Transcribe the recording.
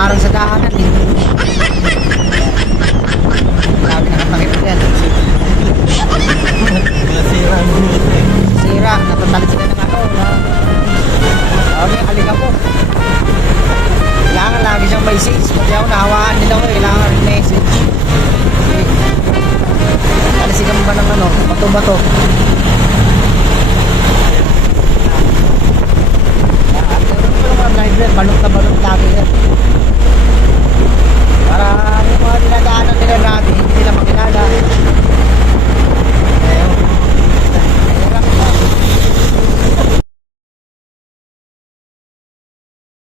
umaarang sa daanan eh. Lagi nakatakip yan. Nasira ang bulit eh. Sira, natatalit sila ng ano. Sabi, halika po. Kailangan lagi siyang message. Pati ako nahawaan nila ko, kailangan message. Alisigan mo ba ng ano, bato-bato? Meron pa mga driver, balot na balot lagi yan.